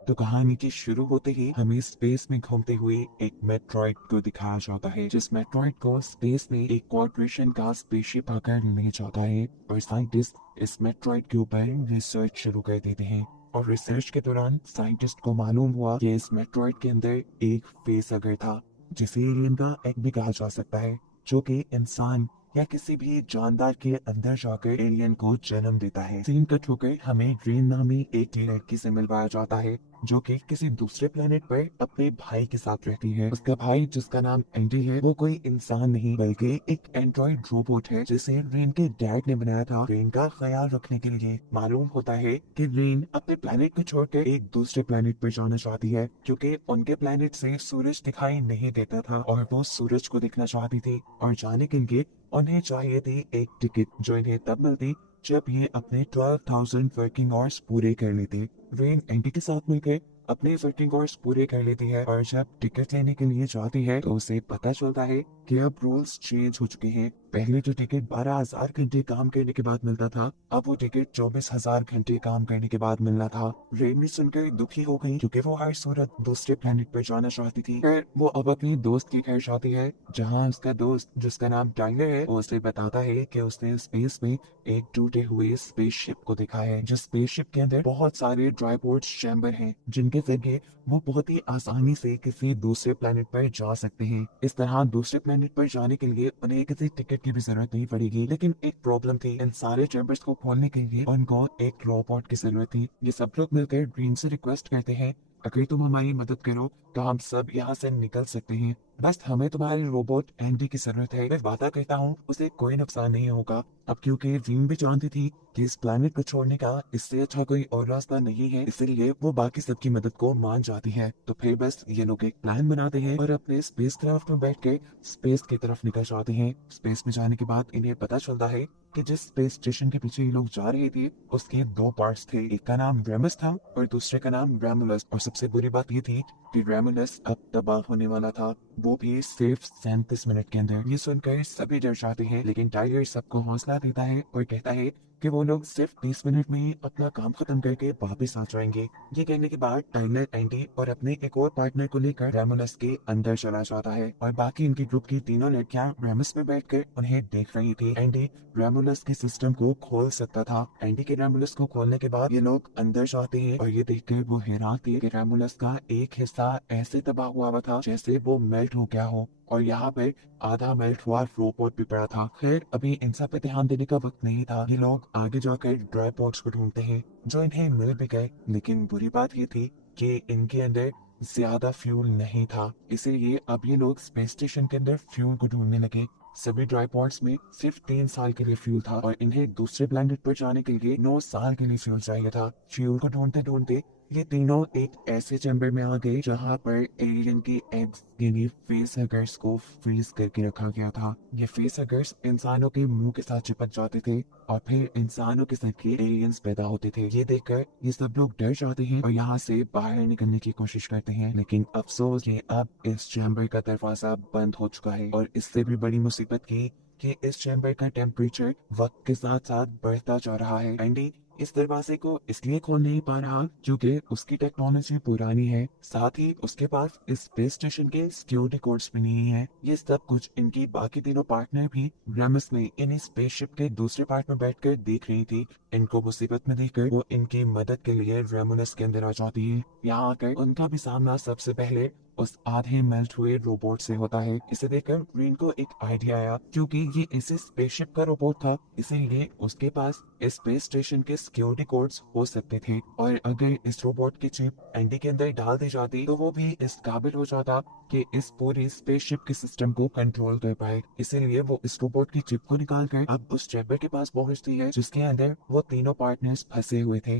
तो कहानी के शुरू होते ही हमें स्पेस में घूमते हुए एक मेट्रॉइड को दिखाया जाता है, जिस मेट्रॉइड को स्पेस में एक कॉर्पोरेशन का स्पेसशिप आकर ले जाता है और साइंटिस्ट इस मेट्रॉइड के ऊपर रिसर्च शुरू कर देते हैं। और रिसर्च के दौरान साइंटिस्ट को मालूम हुआ कि इस मेट्रॉइड के अंदर एक फेसहगर था, जिसे एलियन का एग भी कहा जा सकता है, जो कि इंसान या किसी भी जानदार के अंदर जाकर एलियन को जन्म देता है। सीन कट होकर हमें ग्रीन नामी एक लड़की से मिलवाया जाता है, जो कि किसी दूसरे प्लेनेट पर अपने भाई के साथ रहती है। उसका भाई, जिसका नाम एंडी है, वो कोई इंसान नहीं बल्कि एक एंड्रॉइड रोबोट है, जिसे रेन के डैड ने बनाया था रेन का ख्याल रखने के लिए। मालूम होता है कि रेन अपने प्लेनेट को छोड़कर एक दूसरे प्लेनेट पर जाना चाहती है, क्योंकि उनके प्लेनेट से सूरज दिखाई नहीं देता था और वो सूरज को देखना चाहती थी। और जाने के लिए उन्हें चाहिए थी एक टिकट, जो इन्हें तब मिलती जब ये अपने 12,000 वर्किंग आवर्स पूरे कर लेते। रेन एंडी के साथ मिलकर अपने वर्किंग आवर्स पूरे कर लेती है और जब टिकट लेने के लिए जाती है तो उसे पता चलता है कि अब रूल्स चेंज हो चुके हैं। पहले जो टिकट 12,000 घंटे काम करने के बाद मिलता था, अब वो टिकट 24,000 घंटे काम करने के बाद मिलना था। रेन भी सुनकर दुखी हो गई, क्योंकि वो हर सूरत दूसरे प्लेनेट पर जाना चाहती थी। फिर वो अब अपनी दोस्त के घर जाती है, जहाँ उसका दोस्त, जिसका नाम टाइलर है, वो उसे बताता है कि उसने स्पेस में एक टूटे हुए स्पेसशिप को देखा है, जिस स्पेसशिप के अंदर बहुत सारे ड्राईपोर्ट चैम्बर हैं, जिनके जरिए वो बहुत ही आसानी से किसी दूसरे प्लेनेट पर जा सकते हैं। इस तरह दूसरे प्लेनेट पर जाने के लिए उन्हें किसी टिकट की भी जरूरत नहीं पड़ेगी। लेकिन एक प्रॉब्लम थी, इन सारे चैम्बर्स को खोलने के लिए उनको एक रोबोट की जरूरत थी। ये सब लोग मिलकर ग्रीन से रिक्वेस्ट करते हैं, अगर तुम हमारी मदद करो तो हम सब यहाँ से निकल सकते हैं, बस हमें तुम्हारे रोबोट एंडी की जरूरत है। मैं वादा करता हूँ उसे कोई नुकसान नहीं होगा। अब क्योंकि रीम भी जानती थी कि इस प्लेनेट को छोड़ने का इससे अच्छा कोई और रास्ता नहीं है, इसलिए वो बाकी सबकी मदद को मान जाती है। तो फिर बस ये लोग एक प्लान बनाते हैं और अपने स्पेस क्राफ्ट में बैठ के स्पेस की तरफ निकल जाते हैं। स्पेस में जाने के बाद इन्हें पता चलता है कि जिस स्पेस स्टेशन के पीछे ये लोग जा रहे थे, उसके दो पार्ट्स थे, एक का नाम रेमस था और दूसरे का नाम रेमुलस। और सबसे बुरी बात ये थी कि रेमुलस अब तबाह होने वाला था, वो भी सिर्फ 37 मिनट के अंदर। ये सुनकर सभी डर जाते हैं, लेकिन टाइगर सबको हौसला देता है और कहता है कि वो लोग सिर्फ 30 मिनट में ही अपना काम खत्म करके वापस आ जाएंगे। ये कहने के बाद टाइलर एंडी और अपने एक और पार्टनर को लेकर रेमुलस के अंदर चला जाता है और बाकी इनकी ग्रुप की तीनों लड़कियां रेमस में बैठकर उन्हें देख रही थी। एंडी रेमुलस के सिस्टम को खोल सकता था। एंडी के रेमुलस को खोलने के बाद ये लोग अंदर जाते हैं और ये देखकर वो हैरान थे कि रेमुलस का एक हिस्सा ऐसे तबाह हुआ था जैसे वो मेल्ट हो गया हो, और यहाँ पे आधा मेल्ट हुआ रोबोट भी पड़ा था। खैर, अभी इन सब पे ध्यान देने का वक्त नहीं था। ये लोग आगे जाकर ड्राई पॉट्स को ढूंढते हैं, जो इन्हें मिल भी गए। लेकिन बुरी बात ये थी कि इनके अंदर ज्यादा फ्यूल नहीं था, इसीलिए अब ये लोग स्पेस स्टेशन के अंदर फ्यूल को ढूंढने लगे। सभी ड्राई पॉट्स में सिर्फ 3 साल के लिए फ्यूल था और इन्हें दूसरे प्लेनेट पर जाने के लिए 9 साल के लिए फ्यूल चाहिए था। फ्यूल को ढूंढते ढूंढते ये तीनों एक ऐसे चैम्बर में आ गए जहाँ पर एलियन के एग्स के लिए फेस हगर्स को फ्रीज करके रखा गया था। ये फेस हगर्स इंसानों के मुंह के साथ चिपक जाते थे और फिर इंसानों के साथ के एलियंस पैदा होते थे। ये देखकर ये सब लोग डर जाते हैं और यहाँ से बाहर निकलने की कोशिश करते हैं, लेकिन अफसोस कि अब इस चैम्बर का दरवाजा बंद हो चुका है। और इससे भी बड़ी मुसीबत की कि इस चैम्बर का टेम्परेचर वक्त के साथ साथ बढ़ता जा रहा है। एंडी इस दरवाजे को इसलिए खोल नहीं पा रहा क्योंकि उसकी टेक्नोलॉजी पुरानी है, साथ ही उसके पास इस स्पेस स्टेशन के सिक्योरिटी कोड्स भी नहीं है। ये सब कुछ इनकी बाकी तीनों पार्टनर भी रेमस में इन स्पेसशिप के दूसरे पार्ट में बैठकर देख रही थी। इनको मुसीबत में देखकर वो इनकी मदद के लिए रेमुलस के अंदर आ जाती है। यहाँ आकर उनका भी सामना सबसे पहले उस आधे मेल्ट हुए रोबोट से होता है। इसे देखकर ग्रीन को एक आइडिया आया, क्योंकि ये इसी स्पेसशिप का रोबोट था, इसीलिए उसके पास इस स्पेस स्टेशन के सिक्योरिटी कोड्स हो सकते थे। और अगर इस रोबोट की चिप एंडी के अंदर डाल दी जाती तो वो भी इस काबिल हो जाता कि इस पूरी स्पेसशिप के सिस्टम को कंट्रोल कर पाए। इसीलिए वो इस रोबोट की चिप को निकाल कर अब उस चैम्बर के पास पहुंचती है, जिसके अंदर वो तीनों पार्टनर्स फंसे हुए थे।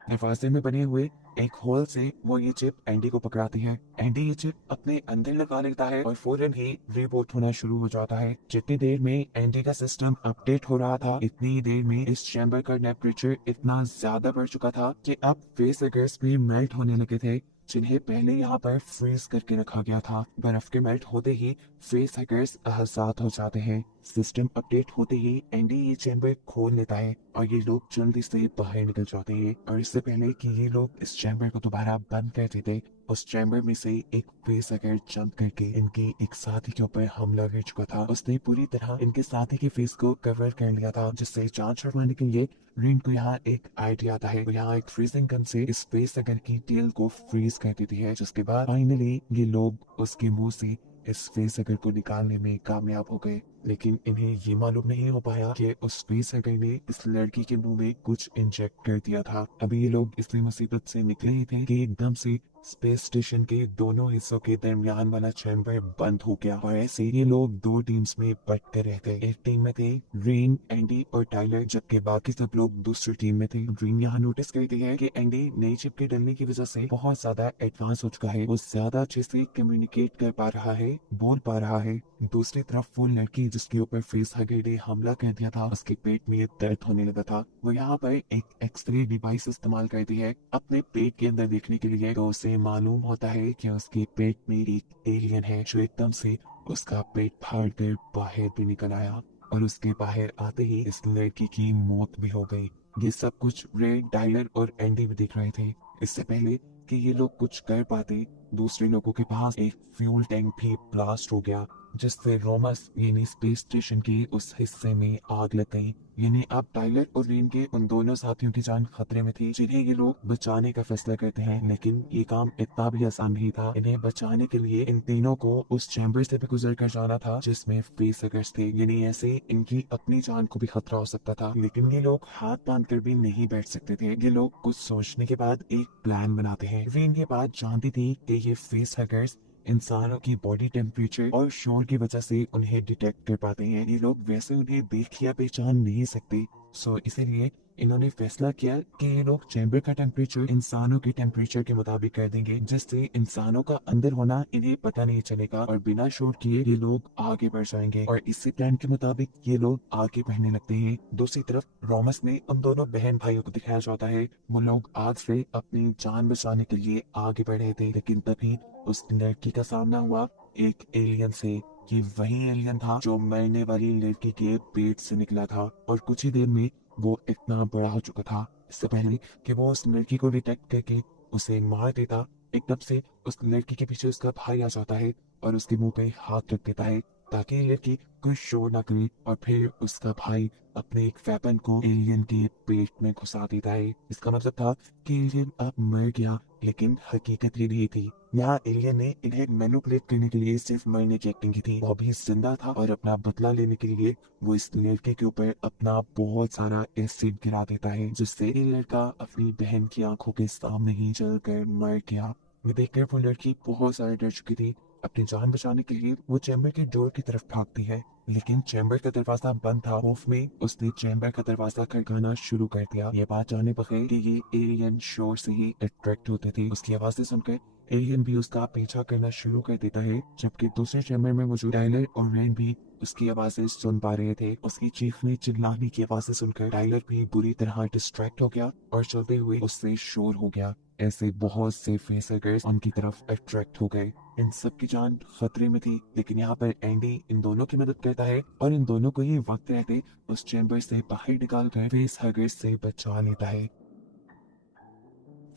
दरवाजे में बने हुए एक होल से वो ये चिप एंडी को पकड़ाती है। एंडी ये चिप अपने अंदर लगा लेता है और फौरन ही रिबूट होना शुरू हो जाता है। जितनी देर में एंडी का सिस्टम अपडेट हो रहा था, इतनी ही देर में इस चैम्बर का टेम्परेचर इतना ज्यादा बढ़ चुका था कि अब फेस गैस भी मेल्ट होने लगे थे, जिन्हें पहले यहाँ पर फ्रीज करके रखा गया था। बर्फ के मेल्ट होते ही फेस हैकर्स आजाद हो जाते हैं। सिस्टम अपडेट होते ही एंडी ये चैम्बर खोल लेता है और ये लोग जल्दी से बाहर निकल जाते हैं। और इससे पहले कि ये लोग इस चैम्बर को दोबारा बंद कर देते, उस चैम्बर में से एक फेस अगर जंप करके इनके एक साथी के ऊपर हमला कर चुका था। उसने पूरी तरह इनके साथी के फेस को कवर कर लिया था, जिससे जान छुड़वाने के लिए रिन को यहाँ एक आइडिया आता है। वो यहाँ एक फ्रीजिंग गन से इस फेस अगर की टेल को फ्रीज कर देती है, जिसके बाद फाइनली ये लोग उसके मुंह से इस फेस अगर को निकालने में कामयाब हो गए। लेकिन इन्हें ये मालूम नहीं हो पाया कि उस फेस अगर ने इस लड़की के मुंह में कुछ इंजेक्ट कर दिया था। अभी ये लोग इतनी मुसीबत से निकले ही थे कि एकदम से स्पेस स्टेशन के दोनों हिस्सों के दरमियान वाला चैम्बर बंद हो गया और ऐसे ये लोग दो टीम्स में बट कर रह गए। एक टीम में थे रेन, एंडी और टाइलर, जबकि बाकी सब लोग दूसरी टीम में थे। रेन यहाँ नोटिस करती है कि एंडी नई चिप के डलने की वजह से बहुत ज्यादा एडवांस हो चुका है। वो ज्यादा अच्छे से कम्युनिकेट कर पा रहा है, बोल पा रहा है। दूसरी तरफ वो लड़की जिसके ऊपर फेस हगर ने हमला कर दिया था, उसके पेट में दर्द होने लगा था। वो यहाँ पर एक एक्सरे डिवाइस इस्तेमाल करती है अपने पेट के अंदर देखने के लिए, तो उसे मालूम होता है कि उसके पेट में एक एलियन है जो एकदम से उसका पेट फाड़ कर बाहर भी निकल आया और उसके बाहर आते ही इस लड़की की मौत भी हो गई। ये सब कुछ रे, टाइलर और एंडी भी देख रहे थे। इससे पहले कि ये लोग कुछ कर पाते, दूसरे लोगों के पास एक फ्यूल टैंक भी ब्लास्ट हो गया, जिससे रोमस यानी स्पेस स्टेशन के उस हिस्से में आग लग गई। यानी अब टाइलर और रेन के उन दोनों साथियों की जान खतरे में थी, जिन्हें ये लोग बचाने का फैसला करते हैं। लेकिन ये काम इतना भी आसान नहीं था। इन्हें बचाने के लिए इन तीनों को उस चैम्बर से भी गुजर कर जाना था जिसमें फेसहगर्स थे। यानी ऐसे इनकी अपनी जान को भी खतरा हो सकता था। लेकिन ये लोग हाथ बांध कर भी नहीं बैठ सकते थे। ये लोग कुछ सोचने के बाद एक प्लान बनाते हैं। रेन ये बात जानती थी कि ये फेसहगर्स इंसानों की बॉडी टेम्परेचर और शोर की वजह से उन्हें डिटेक्ट कर पाते हैं। ये लोग वैसे उन्हें देख या पहचान नहीं सकते। सो इसीलिए इन्होंने फैसला किया कि ये लोग चैम्बर का टेम्परेचर इंसानों के टेम्परेचर के मुताबिक कर देंगे, जिससे इंसानों का अंदर होना इन्हें पता नहीं चलेगा और बिना शोर किए ये लोग आगे बढ़ जाएंगे। और इसी प्लान के मुताबिक ये लोग आगे बढ़ने लगते हैं। दूसरी तरफ रोमस में उन दोनों बहन भाइयों को दिखाया जाता है। वो लोग आग से अपनी जान बचाने के लिए आगे बढ़ रहे थे, लेकिन तभी उस लड़की का सामना हुआ एक एलियन से। ये वही एलियन था जो मरने वाली लड़की के पेट से निकला था और कुछ ही देर में वो इतना बड़ा हो चुका था। इससे पहले कि वो उस लड़की को डिटेक्ट करके उसे मार देता, एकदम से उस लड़की के पीछे उसका भाई आ जाता है और उसके मुंह पे हाथ रख देता है ताकि ये लड़की कोई शोर ना करे। और फिर उसका भाई अपने एक वेपन को एलियन के पेट में घुसा देता है। इसका मतलब था कि एलियन अब मर गया, लेकिन हकीकत ये नहीं थी। यहाँ एलियन ने इन्हें मैनिपुलेट करने के लिए सिर्फ मरने की एक्टिंग की थी। वो अभी जिंदा था और अपना बदला लेने के लिए वो इस लड़के के ऊपर अपना बहुत सारा एसिड गिरा देता है, जिससे ये लड़का अपनी बहन की आंखों के सामने ही जलकर मर गया। ये देखकर वो लड़की बहुत सारे डर चुकी थी। अपनी जान बचाने के लिए वो चैम्बर के डोर की तरफ भागती है, लेकिन चैम्बर का दरवाजा बंद था। खौफ में उसने चैम्बर का दरवाजा खड़काना शुरू कर दिया। ये बात जाने बगैर कि ये एलियन शोर से ही अट्रैक्ट होते थे। उसकी आवाजें सुनकर एलियन भी उसका पीछा करना शुरू कर देता है, जबकि दूसरे चैम्बर में मौजूद टाइलर और रेन भी उसकी आवाजें सुन पा रहे थे। उसकी चीखने चिल्लाने की आवाजें सुनकर टाइलर भी बुरी तरह डिस्ट्रैक्ट हो गया और चलते हुए उससे शोर हो गया। ऐसे बहुत से फेसहगर्स उनकी तरफ अट्रैक्ट हो गए। इन सब की जान खतरे में थी, लेकिन यहाँ पर एंडी इन दोनों की मदद करता है और इन दोनों को ही वक्त रहते उस चैम्बर से बाहर निकाल कर फेसहगर्स से बचा लेता है।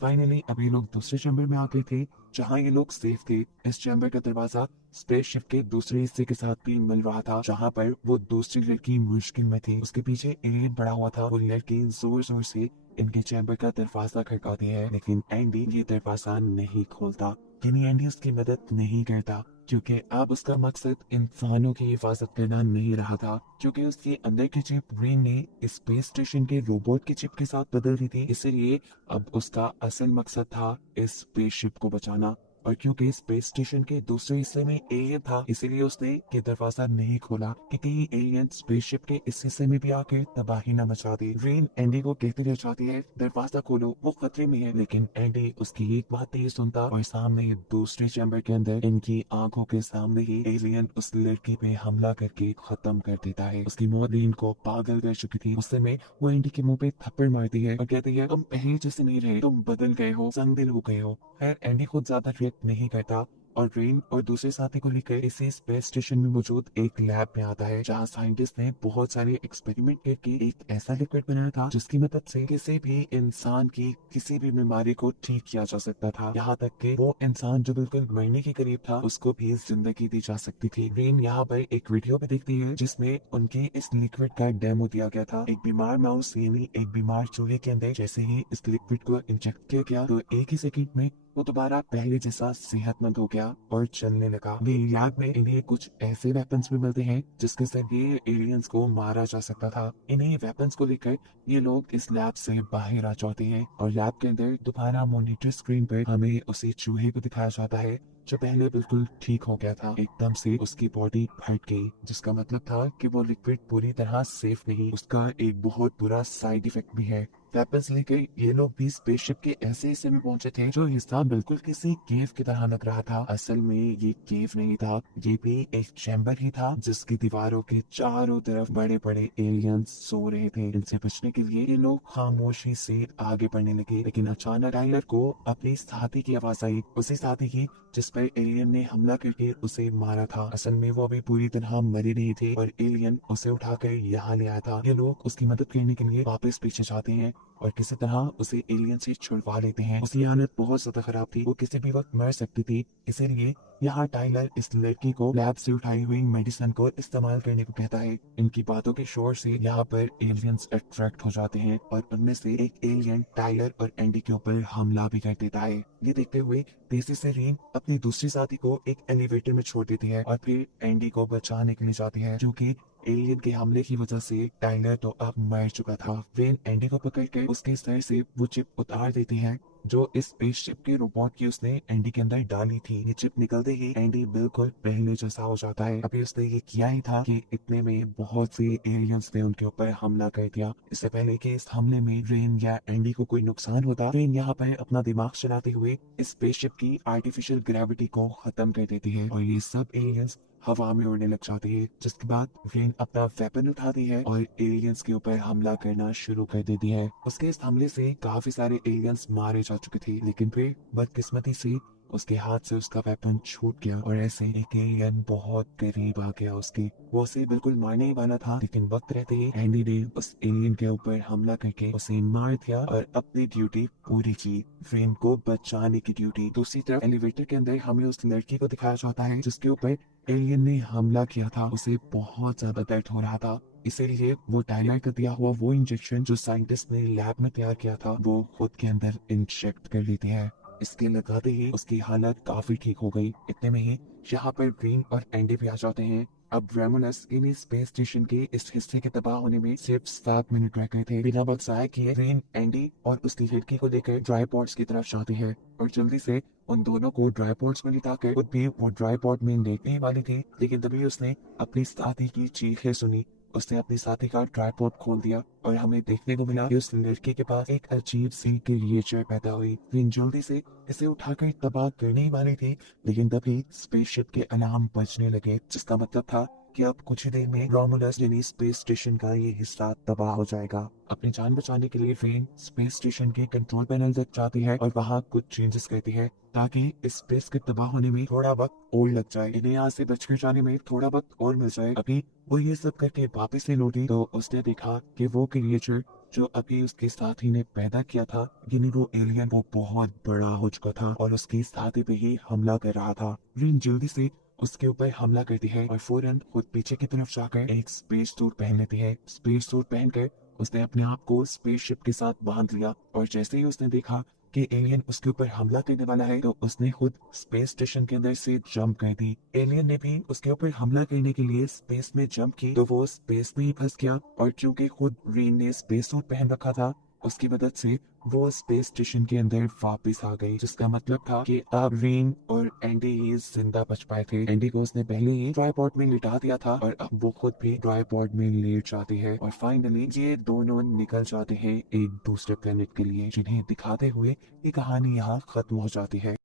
फाइनली अब ये लोग दूसरे चैम्बर में आ गए थे जहाँ ये लोग सेफ थे। इस चैम्बर का दरवाजा स्पेसशिप के दूसरे हिस्से के साथ भी मिल रहा था, जहाँ पर वो दूसरी लड़की मुश्किल में थी। उसके पीछे एलियन पड़ा हुआ था। वो लड़की जोर जोर से इनके चैम्बर का दरवाजा खड़काती है, लेकिन एंडी ये दरवाजा नहीं खोलता। यानी एंडी उसकी मदद नहीं करता, क्योंकि अब उसका मकसद इंसानों की हिफाजत करना नहीं रहा था। क्योंकि उसके अंदर की चिप रेन ने स्पेस स्टेशन के रोबोट की चिप के साथ बदल दी थी, इसलिए अब उसका असल मकसद था इस स्पेसशिप को बचाना। और क्योंकि स्पेस स्टेशन के दूसरे हिस्से में एलियन था, इसीलिए उसने ये दरवाजा नहीं खोला कि कहीं एलियन स्पेसशिप के इस हिस्से में भी आकर तबाही न मचा दे। रेन एंडी को कहती रह जाती है, दरवाजा खोलो, वो खतरे में है। लेकिन एंडी उसकी एक बात नहीं सुनता और सामने दूसरे चैम्बर के अंदर इनकी आंखों के सामने ही एलियन उस लड़की पे हमला करके खत्म कर देता है। उसकी मौत रेन को पागल कर चुकी थी। उस समय वो एंडी के मुंह पे थप्पड़ मारती है और कहती है, तुम पहले जैसे नहीं रहे, तुम बदल गए हो, संग दिल हो गए हो। खैर एंडी खुद ज्यादा रिएक्ट नहीं करता और रेन और दूसरे साथी को लेकर इसी स्पेस स्टेशन में मौजूद एक लैब में आता है, जहाँ साइंटिस्ट ने बहुत सारे एक्सपेरिमेंट करके एक ऐसा लिक्विड बनाया था जिसकी मदद से किसी भी इंसान की किसी भी बीमारी को ठीक किया जा सकता था। यहाँ तक कि वो इंसान जो बिल्कुल मरने के करीब था उसको भी जिंदगी दी जा सकती थी। रेन यहाँ पर एक वीडियो भी देखती है जिसमें उनके इस लिक्विड का डेमो दिया गया था। एक बीमार माउस यानी एक बीमार चूहे के अंदर जैसे ही इस लिक्विड को इंजेक्ट किया गया तो एक ही सेकंड में वो दोबारा पहले जैसा सेहतमंद हो गया और चलने लगा। ये लैब में इन्हें कुछ ऐसे वेपन्स भी मिलते हैं जिसके जरिए एलियंस को मारा जा सकता था। इन्हीं वेपन्स को लेकर ये लोग इस लैब से बाहर आ जाते हैं और लैब के अंदर दोबारा मॉनिटर स्क्रीन पर हमें उसी चूहे को दिखाया जाता है जो पहले बिल्कुल ठीक हो गया था। एकदम से उसकी बॉडी फट गई, जिसका मतलब था कि वो लिक्विड पूरी तरह सेफ नहीं। उसका एक बहुत बुरा साइड इफेक्ट भी है। वेपन्स लेकर ये लोग भी स्पेसशिप के ऐसे हिस्से में पहुंचे थे जो हिस्सा बिल्कुल किसी केव की तरह लग रहा था। असल में ये केव नहीं था, ये भी एक चैम्बर ही था जिसकी दीवारों के चारों तरफ बड़े बड़े एलियंस सो रहे थे। इनसे बचने के लिए ये लोग खामोशी से आगे बढ़ने लगे, लेकिन अचानक टाइलर को अपनी साथी की आवाज आई, उसी साथी की जिस पर एलियन ने हमला करके उसे मारा था। असल में वो अभी पूरी तरह मरे नहीं थे और एलियन उसे उठाकर यहाँ ले आया था। ये लोग उसकी मदद करने के लिए वापस पीछे जाते हैं और किसी तरह उसे एलियन से छुड़वा लेते हैं। उसकी हालत बहुत ज्यादा खराब थी, वो किसी भी वक्त मर सकती थी। इसीलिए यहाँ टाइलर इस लड़की को लैब से उठाई हुई मेडिसिन को इस्तेमाल करने को कहता है। इनकी बातों के शोर से यहाँ पर एलियंस अट्रैक्ट हो जाते हैं और उनमें से एक एलियन टाइलर और एंडी के ऊपर हमला भी कर देता है। ये देखते हुए तेजी से रेन अपनी दूसरी साथी को एक एलिवेटर में छोड़ देती है और फिर एंडी को बचाने के लिए जाती है, क्योंकि एलियन के हमले की वजह से टाइलर तो अब मर चुका था। रेन एंडी को पकड़कर उसके सर से वो चिप उतार देती है जो इस स्पेसशिप के रोबोट की उसने एंडी के अंदर डाली थी। ये चिप निकलते ही एंडी बिल्कुल पहले जैसा हो जाता है। अभी उसने ये किया ही था कि इतने में बहुत से एलियंस ने उनके ऊपर हमला कर दिया। इससे पहले कि इस हमले में रेन या एंडी को कोई नुकसान होता, रेन यहाँ पर अपना दिमाग चलाते हुए इस स्पेसशिप की आर्टिफिशियल ग्रेविटी को खत्म कर देती है और ये सब एलियंस हवा में उड़ने लग जाती है। जिसके बाद रेन अपना वेपन उठाती है और एलियंस के ऊपर हमला करना शुरू कर देती है। उसके इस हमले से काफी सारे एलियंस मारे जा चुके थे, लेकिन फिर बदकिस्मती से उसके हाथ से उसका वेपन छूट गया और ऐसे एक एलियन बहुत करीब आ गया उसके। वो उसे बिल्कुल मारने ही वाला था, लेकिन वक्त रहते ही एंडी ने उस एलियन के ऊपर हमला करके उसे मार दिया और अपनी ड्यूटी पूरी की, रेन को बचाने की ड्यूटी। दूसरी तरफ एलिवेटर के अंदर हमें उस लड़की को दिखाया जाता है जिसके ऊपर एलियन ने हमला किया था। उसे बहुत ज्यादा दर्द हो रहा था, इसीलिए वो टाइलर का दिया हुआ वो इंजेक्शन जो साइंटिस्ट ने लैब में तैयार किया था वो खुद के अंदर इंजेक्ट कर लेती है। इसके लगाते ही उसकी हालत काफी ठीक हो गई। इतने में ही यहाँ पर ग्रीन और एंडी भी आ जाते हैं। अब रेमोनस इन स्पेस स्टेशन के इस हिस्से के तबाह होने में सिर्फ 7 मिनट रह गए थे। बिना वक्त जाया किए ग्रीन एंडी और उसकी लड़की को लेकर ड्राई पॉट्स की तरफ जाते हैं और जल्दी से उन दोनों को ड्राई पॉट्स में लिटाकर खुद भी वो ड्राई पॉट में लेटने ही वाली थी, लेकिन तभी उसने अपनी साथी की चीखें सुनी। उसने अपनी साथी का ट्राइपॉड खोल दिया और हमें देखने को मिला कि उस लड़के के पास एक अजीब सी क्रिएचर पैदा हुई। लेकिन जल्दी से इसे उठाकर तबाह करने ही वाली थी, लेकिन तभी स्पेसशिप के अलार्म बजने लगे, जिसका मतलब था कि अब कुछ ही देर में रोमुलस यानी स्पेस स्टेशन का ये हिस्सा तबाह हो जाएगा। अपनी जान बचाने के लिए रेन स्पेस स्टेशन के कंट्रोल पैनल तक जाती है और वहाँ कुछ चेंजेस करती है ताकि इस स्पेस के तबाह होने में थोड़ा वक्त और लग जाए, इन्हें यहाँ से बचकर जाने में थोड़ा वक्त और मिल जाए। अभी वो ये सब करके वापस से लौटी तो उसने देखा कि वो क्रिएचर जो अभी उसके साथी ने पैदा किया था, यानी वो एलियन, वो बहुत बड़ा हो चुका था और उसकी साथी पे ही हमला कर रहा था। रेन जल्दी से उसके ऊपर हमला करती है और फौरन खुद पीछे की तरफ जाकर एक स्पेस सूट पहन लेती है। स्पेस सूट पहनकर उसने अपने आप को स्पेसशिप के साथ बांध लिया और जैसे ही उसने देखा कि एलियन उसके ऊपर हमला करने वाला है तो उसने खुद स्पेस स्टेशन के अंदर से जंप कर दी। एलियन ने भी उसके ऊपर हमला करने के लिए स्पेस में जंप की तो वो स्पेस में ही फंस गया और चूंकि खुद रेन ने स्पेस सूट पहन रखा था उसकी मदद से वो स्पेस स्टेशन के अंदर वापस आ गई, जिसका मतलब था कि अब रेन और एंडी ही जिंदा बच पाए थे। एंडी को उसने पहले ही ट्राइपॉड में लिटा दिया था और अब वो खुद भी ट्राइपॉड में लेट जाती है और फाइनली ये दोनों निकल जाते हैं एक दूसरे प्लेनेट के लिए, जिन्हें दिखाते हुए ये कहानी यहाँ खत्म हो जाती है।